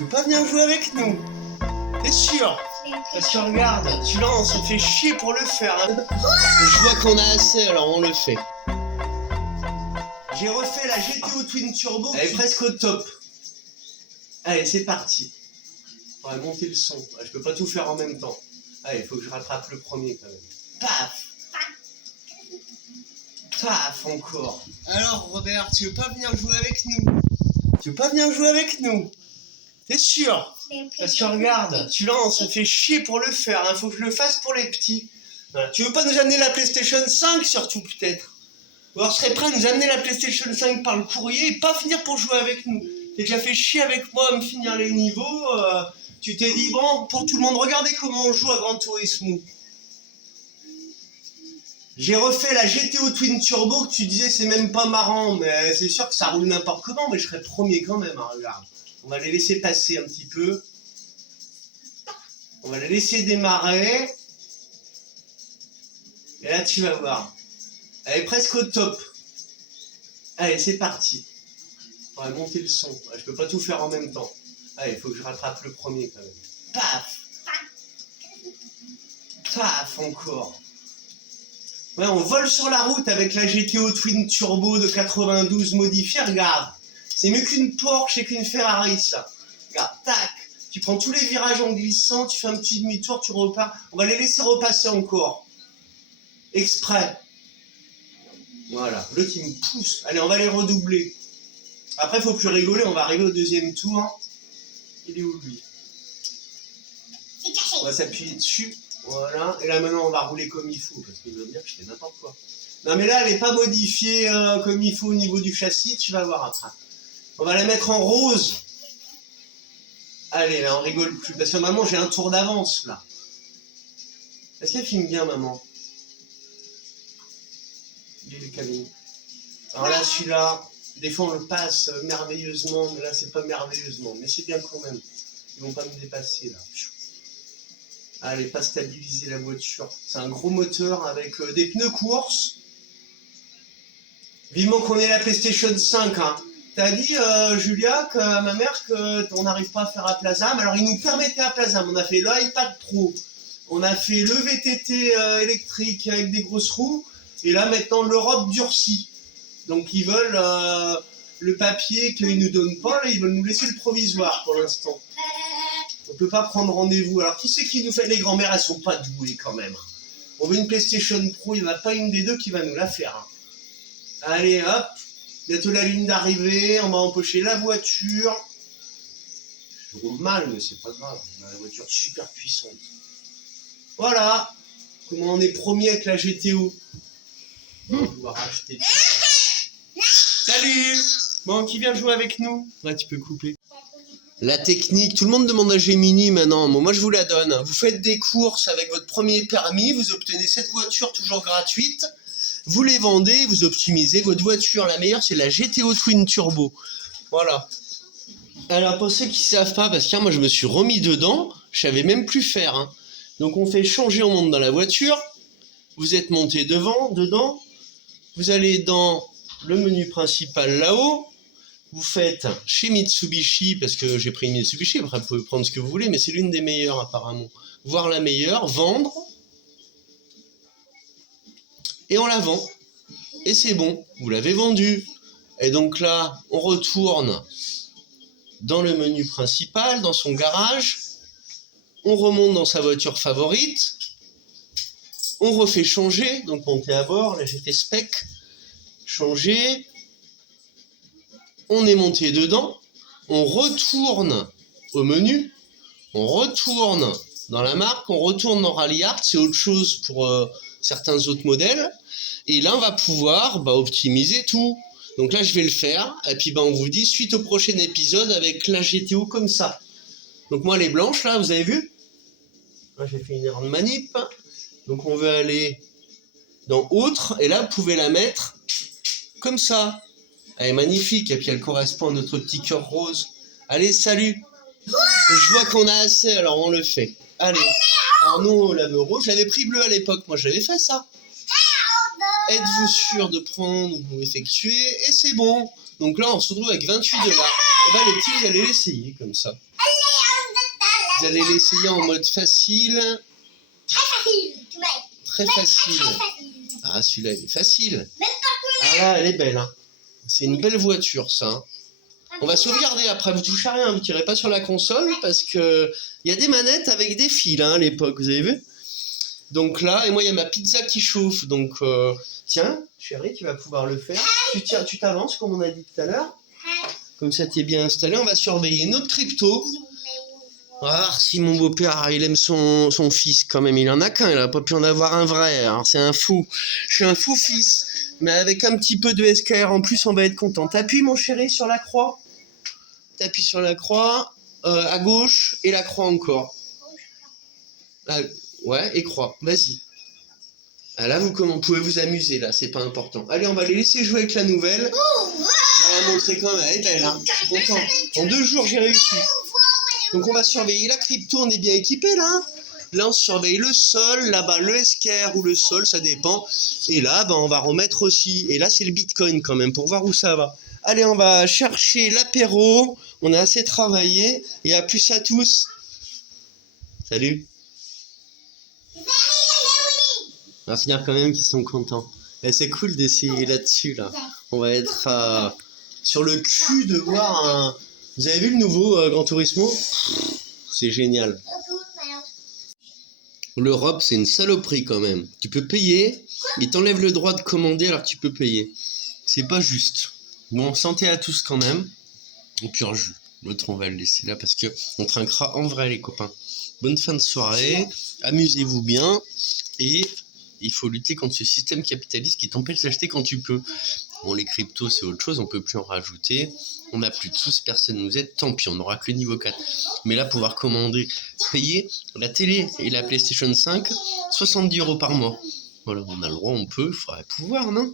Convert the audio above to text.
Tu veux pas venir jouer avec nous? T'es sûr? Parce que regarde, celui-là on se fait chier pour le faire. Hein. Je vois qu'on a assez, alors on le fait. J'ai refait la GTO Twin Turbo, elle est presque au top. Allez, c'est parti. On va monter le son. Je peux pas tout faire en même temps. Allez, il faut que je rattrape le premier quand même. Paf! Paf, encore. Alors Robert, tu veux pas venir jouer avec nous? Tu veux pas venir jouer avec nous? T'es sûr? Parce que regarde, celui-là on se fait chier pour le faire. Hein. Faut que je le fasse pour les petits. Voilà. Tu veux pas nous amener la PlayStation 5 surtout peut-être? Ou alors serais prêt à nous amener la PlayStation 5 par le courrier et pas finir pour jouer avec nous. T'es déjà fait chier avec moi à me finir les niveaux. Tu t'es dit bon, pour tout le monde, regardez comment on joue à Gran Turismo. J'ai refait la GTO Twin Turbo que tu disais c'est même pas marrant, mais c'est sûr que ça roule n'importe comment, mais je serais premier quand même, hein, regarde. On va les laisser passer un petit peu. On va les laisser démarrer. Et là tu vas voir. Elle est presque au top. Allez, c'est parti. On va monter le son. Je peux pas tout faire en même temps. Allez, il faut que je rattrape le premier quand même. Paf! Paf, encore. Ouais, on vole sur la route avec la GTO Twin Turbo de 92 modifiée, regarde. C'est mieux qu'une Porsche et qu'une Ferrari, ça. Regarde, tac. Tu prends tous les virages en glissant, tu fais un petit demi-tour, tu repars. On va les laisser repasser encore. Exprès. Voilà, l'autre il me pousse. Allez, on va les redoubler. Après, il faut plus rigoler, on va arriver au deuxième tour. Il est où, lui? C'est caché. On va s'appuyer dessus. Voilà, et là maintenant on va rouler comme il faut, parce qu'il veut dire que je fais n'importe quoi. Non mais là elle n'est pas modifiée comme il faut au niveau du châssis, tu vas voir après. On va la mettre en rose. Allez, là on rigole plus, parce que maman j'ai un tour d'avance là. Est-ce qu'elle filme bien maman? Il est le cabine. Alors là celui-là, des fois on le passe merveilleusement, mais là c'est pas merveilleusement, mais c'est bien quand même. Ils vont pas me dépasser là. Allez, pas stabiliser la voiture. C'est un gros moteur avec des pneus course. Vivement qu'on ait la PlayStation 5. Hein. T'as dit, Julia, à ma mère, qu'on n'arrive pas à faire à Plasam. Alors, ils nous permettaient à Plasam. On a fait le iPad Pro. On a fait le VTT électrique avec des grosses roues. Et là, maintenant, l'Europe durcit. Donc, ils veulent le papier qu'ils ne nous donnent pas. Là, ils veulent nous laisser le provisoire pour l'instant. On peut pas prendre rendez-vous. Alors, qui c'est qui nous fait? Les grand-mères, elles sont pas douées quand même. On veut une PlayStation Pro, il n'y en a pas une des deux qui va nous la faire. Hein. Allez, hop. Bientôt la ligne d'arrivée. On va empocher la voiture. Je roule mal, mais c'est pas grave. On a la voiture super puissante. Voilà. Comment on est premier avec la GTO. On va pouvoir acheter tout. Salut. Bon, qui vient jouer avec nous? Là, tu peux couper. La technique, tout le monde demande à Gemini maintenant, bon, moi je vous la donne. Vous faites des courses avec votre premier permis, vous obtenez cette voiture toujours gratuite, vous les vendez, vous optimisez votre voiture. La meilleure c'est la GTO Twin Turbo. Voilà. Alors pour ceux qui ne savent pas, parce que moi je me suis remis dedans, je savais même plus faire. Hein. Donc on fait changer, on monte dans la voiture, vous êtes monté dedans, vous allez dans le menu principal là-haut. Vous faites chez Mitsubishi, parce que j'ai pris une Mitsubishi, après vous pouvez prendre ce que vous voulez, mais c'est l'une des meilleures apparemment. Voir la meilleure, vendre, et on la vend. Et c'est bon, vous l'avez vendue. Et donc là, on retourne dans le menu principal, dans son garage, on remonte dans sa voiture favorite, on refait changer, donc monter à bord, là j'ai fait spec, changer. On est monté dedans, on retourne au menu, on retourne dans la marque, on retourne dans Rally Art, c'est autre chose pour certains autres modèles. Et là, on va pouvoir optimiser tout. Donc là, je vais le faire. Et puis on vous dit suite au prochain épisode avec la GTO comme ça. Donc moi, les blanches, là, vous avez vu? Là, j'ai fait une erreur de manip. Donc on veut aller dans Autre. Et là, vous pouvez la mettre comme ça. Elle est magnifique, et puis elle correspond à notre petit cœur rose. Allez, salut. Je vois qu'on a assez, alors on le fait. Allez. Alors nous, on la veut rose. J'avais pris bleu à l'époque, moi j'avais fait ça. Êtes-vous sûr de prendre ou effectuer? Et c'est bon. Donc là, on se retrouve avec 28 $. Et les petits, vous allez l'essayer comme ça. Vous allez l'essayer en mode facile. Très facile. Tu vois. Très facile. Très facile. Ah, celui-là, il est facile. Même pas Ah là, elle est belle. Hein. C'est une belle voiture, ça. Hein. On va sauvegarder après. Vous touchez à rien. Vous tirez pas sur la console parce que il y a des manettes avec des fils hein, à l'époque. Vous avez vu? Donc là, et moi, il y a ma pizza qui chauffe. Donc, tiens, chérie, tu vas pouvoir le faire. Tu t'avances, comme on a dit tout à l'heure. Comme ça, tu es bien installé. On va surveiller notre crypto. On va voir si mon beau-père, il aime son fils quand même. Il en a qu'un, il n'a pas pu en avoir un vrai. Alors, c'est un fou. Je suis un fou fils. Mais avec un petit peu de SKR en plus, on va être content. T'appuies, mon chéri, sur la croix. T'appuies sur la croix à gauche et la croix encore. Ah, ouais, et croix. Vas-y. Ah, là, vous pouvez vous amuser, là. C'est pas important. Allez, on va les laisser jouer avec la nouvelle. On va la montrer quand même. Elle est belle, hein. Je suis content. En 2 jours, j'ai réussi. Donc on va surveiller la crypto, on est bien équipé là. Là on surveille le sol, là-bas le SKR ou le sol, ça dépend. Et là on va remettre aussi. Et là c'est le Bitcoin quand même pour voir où ça va. Allez, on va chercher l'apéro. On a assez travaillé. Et à plus à tous. Salut. On va finir quand même qu'ils sont contents. Et c'est cool d'essayer là-dessus là. On va être sur le cul de voir un... Vous avez vu le nouveau Gran Turismo? C'est génial. L'Europe, c'est une saloperie quand même. Tu peux payer, ils t'enlèvent le droit de commander alors que tu peux payer. C'est pas juste. Bon, santé à tous quand même. Au pur jus. L'autre, on va le laisser là parce que on trinquera en vrai, les copains. Bonne fin de soirée. Amusez-vous bien. Et il faut lutter contre ce système capitaliste qui t'empêche d'acheter quand tu peux. Bon, les cryptos, c'est autre chose, on peut plus en rajouter. On n'a plus de sous, personne nous aide, tant pis, on n'aura que le niveau 4. Mais là, pouvoir commander, payer la télé et la PlayStation 5, 70 € par mois. Voilà, on a le droit, on peut, il faudrait pouvoir, non?